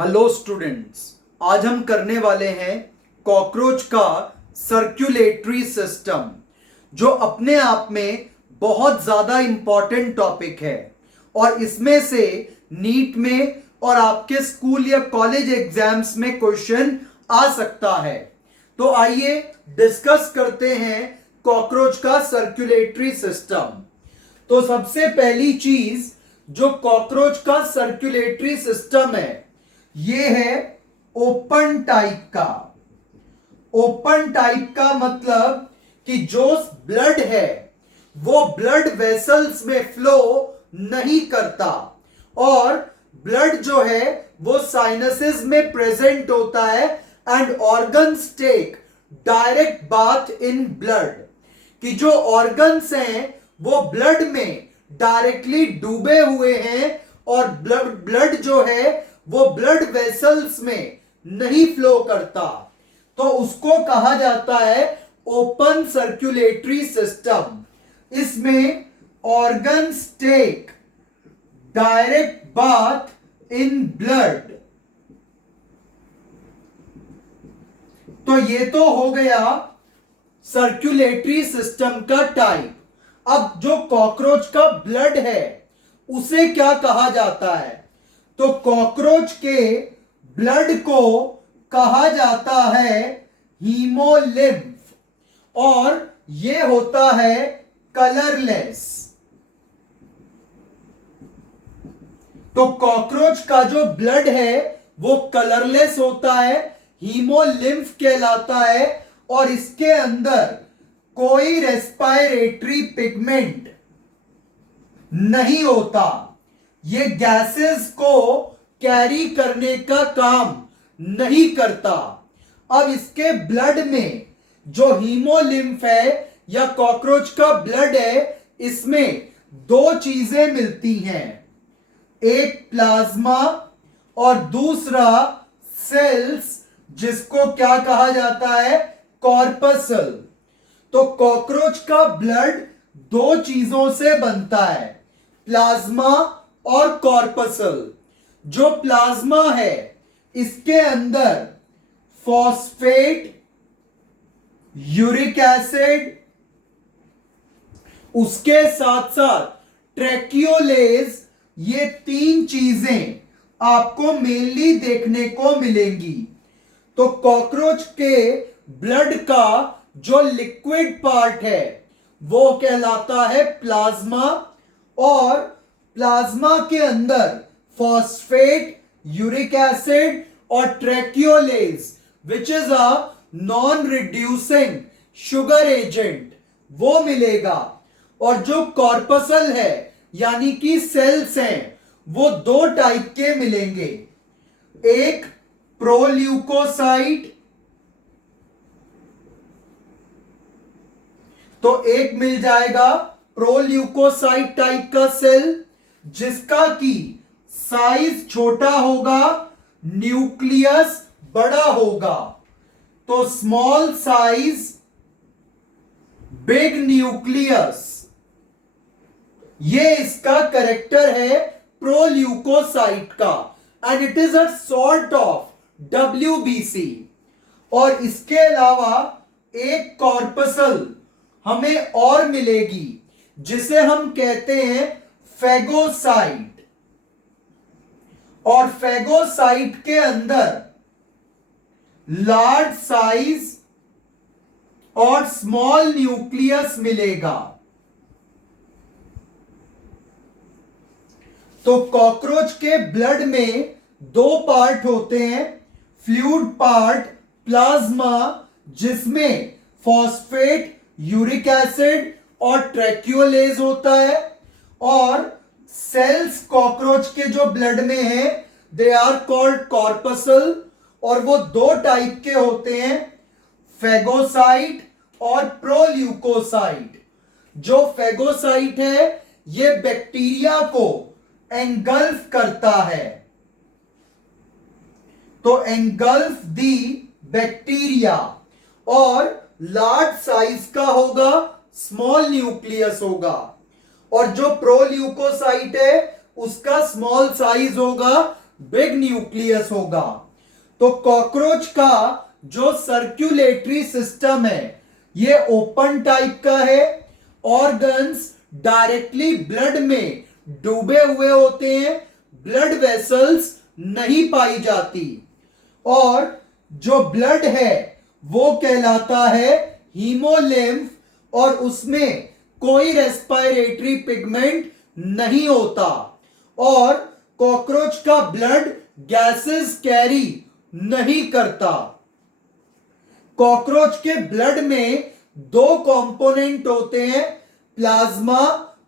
Hello students, आज हम करने वाले हैं कॉकरोच का सर्कुलेटरी सिस्टम, जो अपने आप में बहुत ज्यादा इंपॉर्टेंट टॉपिक है और इसमें से नीट में और आपके स्कूल या कॉलेज एग्जाम्स में क्वेश्चन आ सकता है। तो आइए डिस्कस करते हैं कॉकरोच का सर्कुलेटरी सिस्टम। तो सबसे पहली चीज जो कॉकरोच का सर्कुलेटरी सिस्टम है, ये है ओपन टाइप का। ओपन टाइप का मतलब कि जो ब्लड है वो ब्लड वेसल्स में फ्लो नहीं करता और ब्लड जो है वो साइनसेस में प्रेजेंट होता है and organs take direct bath in blood. कि जो ऑर्गन्स हैं वो ब्लड में डायरेक्टली डूबे हुए हैं और ब्लड जो है वो ब्लड वेसल्स में नहीं फ्लो करता, तो उसको कहा जाता है ओपन सर्कुलेटरी सिस्टम। इसमें organs take direct bath in blood. तो ये तो हो गया सर्कुलेटरी सिस्टम का टाइप। अब जो कॉकरोच का ब्लड है उसे क्या कहा जाता है? तो कॉकरोच के ब्लड को कहा जाता है हीमोलिम्फ और यह होता है कलरलेस। तो कॉकरोच का जो ब्लड है वो कलरलेस होता है, हीमोलिम्फ कहलाता है और इसके अंदर कोई रेस्पिरेटरी पिगमेंट नहीं होता। ये गैसेस को कैरी करने का काम नहीं करता। अब इसके ब्लड में जो हीमोलिम्फ है या कॉकरोच का ब्लड है, इसमें दो चीजें मिलती हैं, एक प्लाज्मा और दूसरा सेल्स, जिसको क्या कहा जाता है? कॉर्पसल। तो कॉकरोच का ब्लड दो चीजों से बनता है, प्लाज्मा और कॉर्पसल। जो प्लाज्मा है इसके अंदर फॉस्फेट, यूरिक एसिड, उसके साथ साथ ट्रैकियोलेज, ये तीन चीजें आपको मेनली देखने को मिलेंगी। तो कॉकरोच के ब्लड का जो लिक्विड पार्ट है वो कहलाता है प्लाज्मा और प्लाज्मा के अंदर फॉस्फेट, यूरिक एसिड और trehalose which is a non reducing sugar agent वो मिलेगा। और जो कॉर्पसल है यानी कि सेल्स हैं वो दो टाइप के मिलेंगे, एक प्रोल्यूकोसाइट, तो एक मिल जाएगा प्रोल्यूकोसाइट टाइप का सेल जिसका की साइज छोटा होगा, न्यूक्लियस बड़ा होगा। तो स्मॉल साइज बिग न्यूक्लियस, ये इसका कैरेक्टर है प्रोल्यूकोसाइट का and it is a sort of WBC। और इसके अलावा एक कॉर्पसल हमें और मिलेगी जिसे हम कहते हैं फेगोसाइट। और फेगोसाइट के अंदर लार्ज साइज और स्मॉल न्यूक्लियस मिलेगा। तो कॉकरोच के ब्लड में दो पार्ट होते हैं, फ्लूइड पार्ट प्लाज्मा जिसमें फॉस्फेट, यूरिक एसिड और ट्रैकियोलेज होता है, और सेल्स कॉकरोच के जो ब्लड में है दे आर कॉल्ड कॉर्पसल और वो दो टाइप के होते हैं, फेगोसाइट और प्रोल्यूकोसाइट। जो फेगोसाइट है ये बैक्टीरिया को एंगल्फ करता है, तो एंगल्फ दी बैक्टीरिया, और लार्ज साइज का होगा, स्मॉल न्यूक्लियस होगा। और जो प्रोल्यूकोसाइट है उसका स्मॉल साइज होगा, बिग न्यूक्लियस होगा। तो कॉकरोच का जो सर्कुलेटरी सिस्टम है ये ओपन टाइप का है। ऑर्गन्स डायरेक्टली ब्लड में डूबे हुए होते हैं, ब्लड वेसल्स नहीं पाई जाती। और जो ब्लड है वो कहलाता है हीमोलिम्फ, और उसमें कोई रेस्पिरेटरी पिगमेंट नहीं होता। और कॉकरोच का ब्लड गैसेस कैरी नहीं करता। कॉकरोच के ब्लड में दो कंपोनेंट होते हैं, प्लाज्मा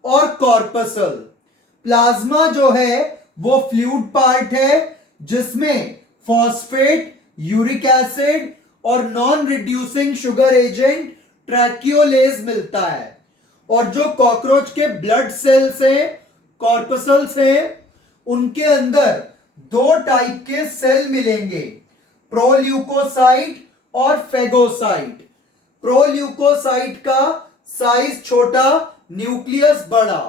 और कॉर्पसल। प्लाज्मा जो है वो फ्लूइड पार्ट है जिसमें फॉस्फेट, यूरिक एसिड और नॉन रिड्यूसिंग शुगर एजेंट ट्रैकियोलेज मिलता है। और जो कॉकरोच के ब्लड सेल्स हैं, कॉर्पसल्स हैं, उनके अंदर दो टाइप के सेल मिलेंगे, प्रोल्यूकोसाइट और फेगोसाइट। प्रोल्यूकोसाइट का साइज छोटा, न्यूक्लियस बड़ा।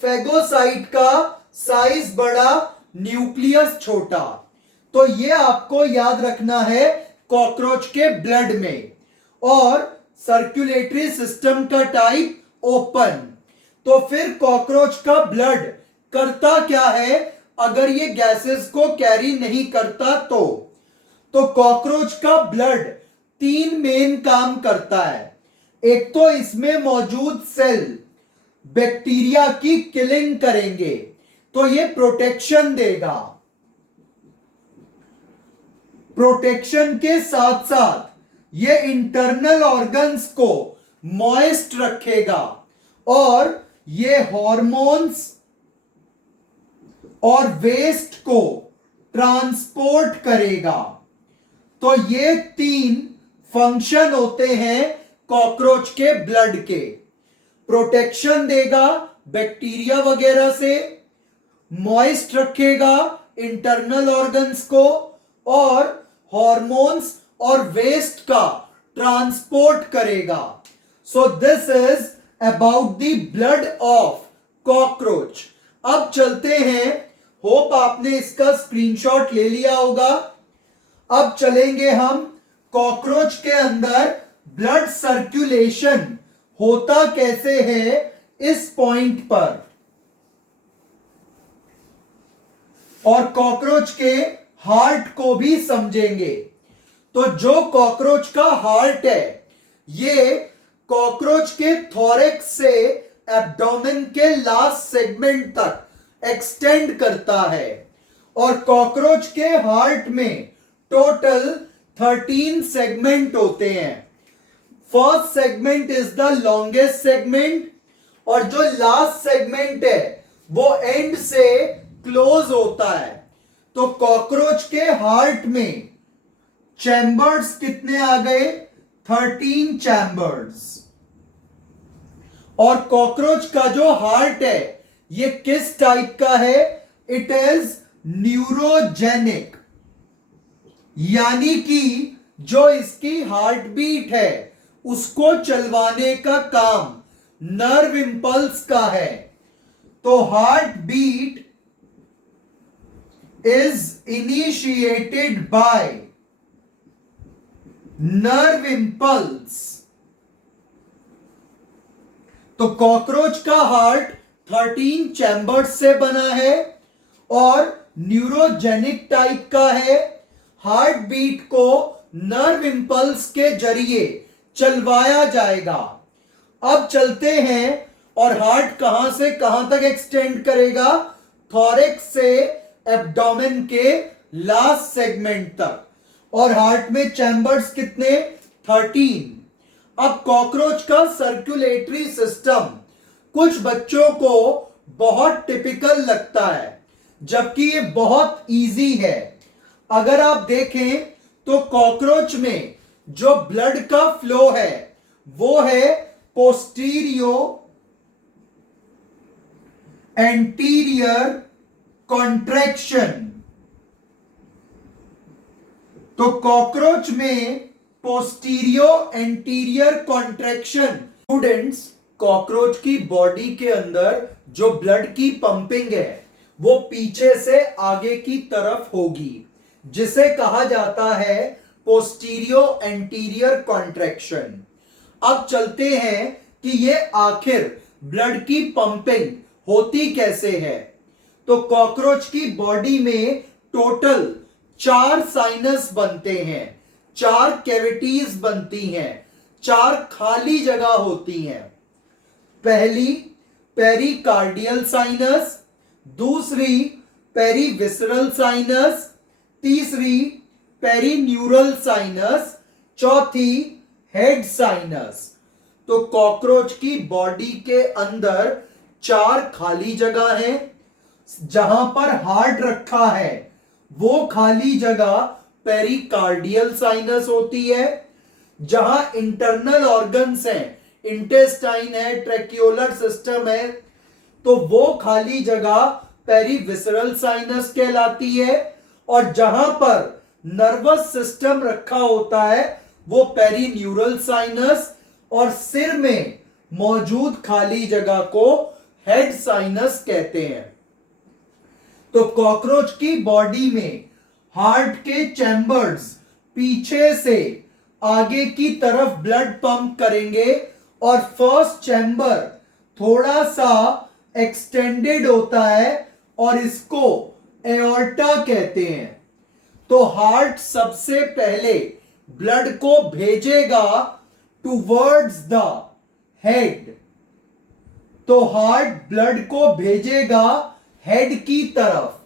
फेगोसाइट का साइज बड़ा, न्यूक्लियस छोटा। तो ये आपको याद रखना है कॉकरोच के ब्लड में। और सर्कुलेटरी सिस्टम का टाइप ओपन। तो फिर कॉकरोच का ब्लड करता क्या है अगर ये गैसेस को कैरी नहीं करता? तो कॉकरोच का ब्लड तीन मेन काम करता है। एक तो इसमें मौजूद सेल बैक्टीरिया की किलिंग करेंगे, तो ये प्रोटेक्शन देगा। प्रोटेक्शन के साथ साथ ये इंटरनल ऑर्गन्स को मॉइस्ट रखेगा और ये हॉर्मोन्स और वेस्ट को ट्रांसपोर्ट करेगा। तो ये तीन फंक्शन होते हैं कॉकरोच के ब्लड के। प्रोटेक्शन देगा बैक्टीरिया वगैरह से, मॉइस्ट रखेगा इंटरनल ऑर्गन्स को, और हॉर्मोन्स और वेस्ट का ट्रांसपोर्ट करेगा। So this is about the blood of cockroach. अब चलते हैं, होप आपने इसका स्क्रीनशॉट ले लिया होगा। अब चलेंगे हम कॉकरोच के अंदर ब्लड सर्कुलेशन होता कैसे है इस पॉइंट पर, और कॉकरोच के हार्ट को भी समझेंगे। तो जो कॉकरोच का हार्ट है ये कॉकरोच के थोरैक्स से एब्डोमेन के लास्ट सेगमेंट तक एक्सटेंड करता है। और कॉकरोच के हार्ट में टोटल 13 सेगमेंट होते हैं। First segment is the longest segment, और जो लास्ट सेगमेंट है वो एंड से क्लोज होता है। तो कॉकरोच के हार्ट में चैम्बर्स कितने आ गए? 13 चैम्बर्स। और कॉकरोच का जो हार्ट है ये किस टाइप का है? इट इज न्यूरोजेनिक, यानी कि जो इसकी हार्ट बीट है उसको चलवाने का काम नर्व इंपल्स का है। तो heart beat is initiated by nerve impulse। तो कॉकरोच का हार्ट 13 चैम्बर्स से बना है और न्यूरोजेनिक टाइप का है। हार्ट बीट को नर्व इंपल्स के जरिए चलवाया जाएगा। अब चलते हैं, और हार्ट कहां से कहां तक एक्सटेंड करेगा? थोरैक्स से एब्डोमेन के लास्ट सेगमेंट तक। और हार्ट में चैम्बर्स कितने? 13। अब कॉकरोच का सर्कुलेटरी सिस्टम कुछ बच्चों को बहुत टिपिकल लगता है, जबकि ये बहुत इजी है। अगर आप देखें तो कॉकरोच में जो ब्लड का फ्लो है वो है पोस्टीरियो एंटीरियर कॉन्ट्रैक्शन। तो कॉकरोच में posterior anterior contraction. Students, cockroach की बॉडी के अंदर जो ब्लड की पंपिंग है वो पीछे से आगे की तरफ होगी, जिसे कहा जाता है पोस्टीरियो एंटीरियर कॉन्ट्रैक्शन। अब चलते हैं कि ये आखिर ब्लड की पंपिंग होती कैसे है। तो कॉकरोच की बॉडी में टोटल 4 साइनस बनते हैं, 4 कैविटीज बनती हैं, 4 खाली जगह होती हैं। पहली पेरिकार्डियल साइनस, दूसरी पेरीविसरल साइनस, तीसरी पेरीन्यूरल साइनस, चौथी हेड साइनस। तो कॉकरोच की बॉडी के अंदर 4 खाली जगह है। जहां पर हार्ट रखा है वो खाली जगह पेरिकार्डियल साइनस होती है। जहां इंटरनल ऑर्गन्स हैं, इंटेस्टाइन है, ट्रैकियोलर सिस्टम है, तो वो खाली जगह पेरीविसरल साइनस कहलाती है। और जहां पर नर्वस सिस्टम रखा होता है वो पेरीन्यूरल साइनस, और सिर में मौजूद खाली जगह को हेड साइनस कहते हैं। तो कॉकरोच की बॉडी में हार्ट के चैम्बर्स पीछे से आगे की तरफ ब्लड पंप करेंगे, और फर्स्ट चैम्बर थोड़ा सा एक्सटेंडेड होता है और इसको एओर्टा कहते हैं। तो हार्ट सबसे पहले ब्लड को भेजेगा टुवर्ड्स द हेड। तो हार्ट ब्लड को भेजेगा हेड की तरफ।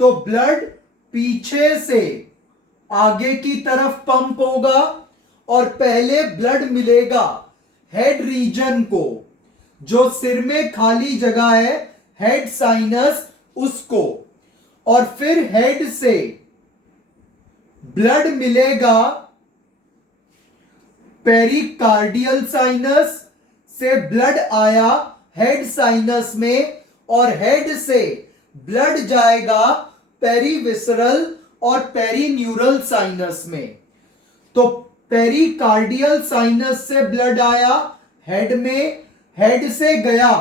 तो ब्लड पीछे से आगे की तरफ पंप होगा, और पहले ब्लड मिलेगा हेड रीजन को, जो सिर में खाली जगह है हेड साइनस उसको, और फिर हेड से ब्लड मिलेगा पेरिकार्डियल साइनस से, ब्लड आया हेड साइनस में, और हेड से ब्लड जाएगा पेरीविसरल और पेरीन्यूरल साइनस में। तो पेरिकार्डियल साइनस से ब्लड आया हेड में, हेड से गया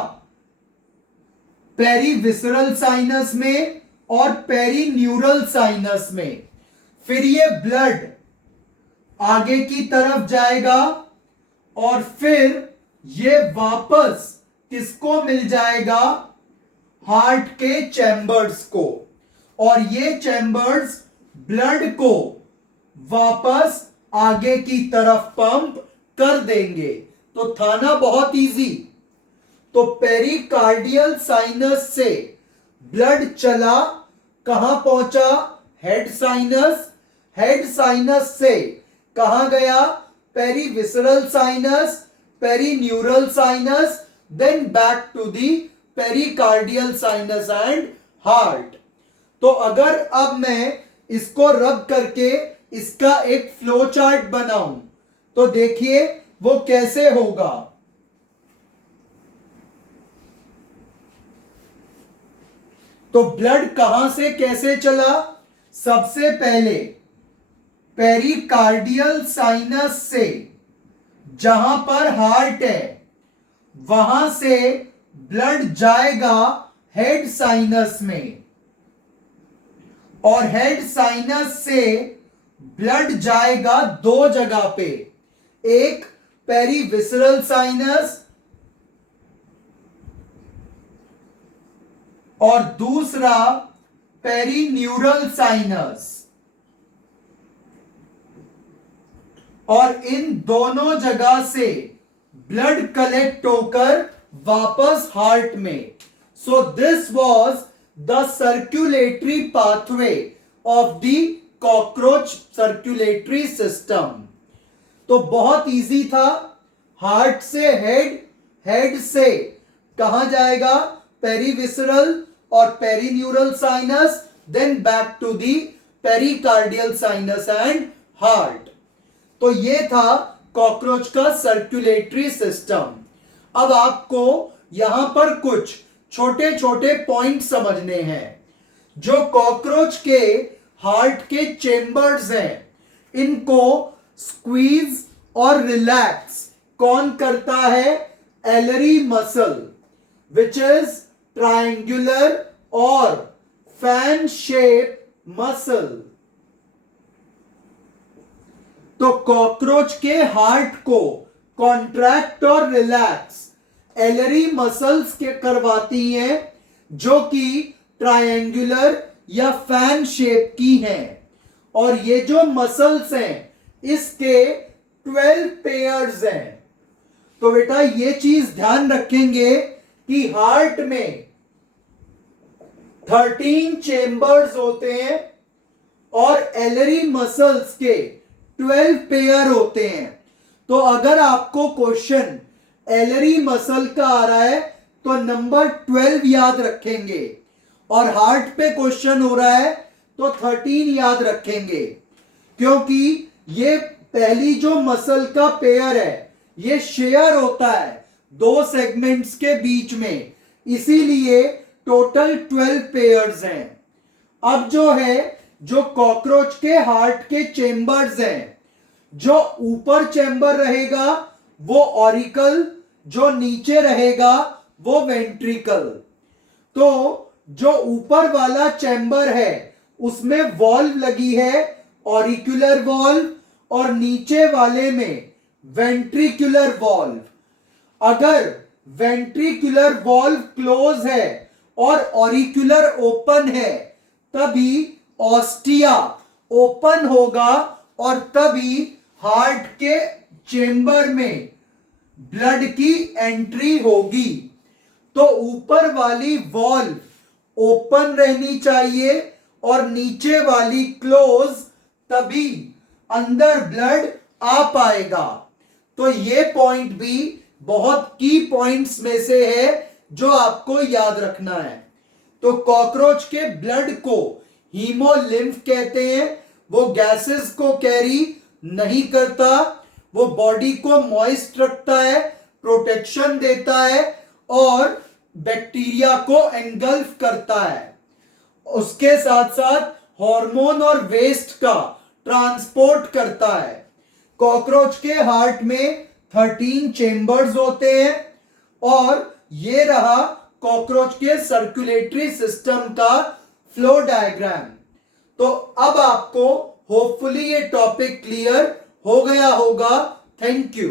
पेरीविसरल साइनस में और पेरीन्यूरल साइनस में। फिर ये ब्लड आगे की तरफ जाएगा, और फिर ये वापस किसको मिल जाएगा, हार्ट के चैम्बर्स को, और ये चैम्बर्स ब्लड को वापस आगे की तरफ पंप कर देंगे। तो था ना बहुत इजी। तो पेरिकार्डियल साइनस से ब्लड चला, कहां पहुंचा, हेड साइनस, हेड साइनस से कहां गया, perivisceral sinus, perineural sinus, then back to the pericardial sinus and heart. तो अगर अब मैं इसको रब करके इसका एक फ्लो चार्ट बनाऊं तो देखिए वो कैसे होगा। तो ब्लड कहां से कैसे चला, सबसे पहले पेरिकार्डियल साइनस से, जहां पर हार्ट है वहां से ब्लड जाएगा हेड साइनस में, और हेड साइनस से ब्लड जाएगा 2 जगह पे, एक पेरीविसरल साइनस और दूसरा पेरीन्यूरल साइनस। और इन दोनों जगह से ब्लड कलेक्ट होकर वापस हार्ट में। So this was the circulatory pathway of the cockroach circulatory system. तो बहुत इजी था। हार्ट से हेड, हेड से कहां जाएगा, पेरीविसरल और perineural sinus, then back to the pericardial sinus and heart. तो ये था कॉकरोच का सर्कुलेटरी सिस्टम। अब आपको यहां पर कुछ छोटे छोटे पॉइंट समझने हैं। जो कॉकरोच के हार्ट के चेंबर्स हैं, इनको स्क्वीज और रिलैक्स कौन करता है, एलरी मसल, विच इज ट्रायंगुलर और फैन शेप मसल। तो कॉकरोच के हार्ट को कॉन्ट्रैक्ट और रिलैक्स एलरी मसल्स के करवाती हैं, जो कि ट्रायंगुलर या फैन शेप की हैं। और ये जो मसल्स हैं इसके 12 पेयर्स हैं। तो बेटा ये चीज ध्यान रखेंगे कि हार्ट में 13 चेंबर्स होते हैं और एलरी मसल्स के 12 पेयर होते हैं। तो अगर आपको क्वेश्चन एलरी मसल का आ रहा है तो नंबर 12 याद रखेंगे, और हार्ट पे क्वेश्चन हो रहा है तो 13 याद रखेंगे, क्योंकि ये पहली जो मसल का पेयर है ये शेयर होता है दो सेगमेंट्स के बीच में, इसीलिए टोटल 12 पेयर्स हैं। अब जो कॉकरोच के हार्ट के चेंबर्स हैं, जो ऊपर चेंबर रहेगा वो ऑरिकल, जो नीचे रहेगा वो वेंट्रिकल। तो जो ऊपर वाला चैम्बर है उसमें वॉल्व लगी है ऑरिक्यूलर वॉल्व, और नीचे वाले में वेंट्रिकुलर वॉल्व। अगर वेंट्रिकुलर वॉल्व क्लोज है और ऑरिक्यूलर ओपन है तभी ऑस्टिया ओपन होगा और तभी हार्ट के चेंबर में ब्लड की एंट्री होगी। तो ऊपर वाली वॉल्व ओपन रहनी चाहिए और नीचे वाली क्लोज, तभी अंदर ब्लड आ पाएगा। तो ये पॉइंट भी बहुत की पॉइंट्स में से है जो आपको याद रखना है। तो कॉकरोच के ब्लड को हीमोलिम्फ कहते हैं। वो गैसेस को कैरी नहीं करता, वो बॉडी को मॉइस्ट रखता है, प्रोटेक्शन देता है और बैक्टीरिया को एंगल्फ करता है। उसके साथ साथ हार्मोन और वेस्ट का ट्रांसपोर्ट करता है। कॉकरोच के हार्ट में 13 चेंबर्स होते हैं और ये रहा कॉकरोच के सर्कुलेटरी सिस्टम का फ्लो डायग्राम। तो अब आपको होपफुली ये टॉपिक क्लियर हो गया होगा। Thank you.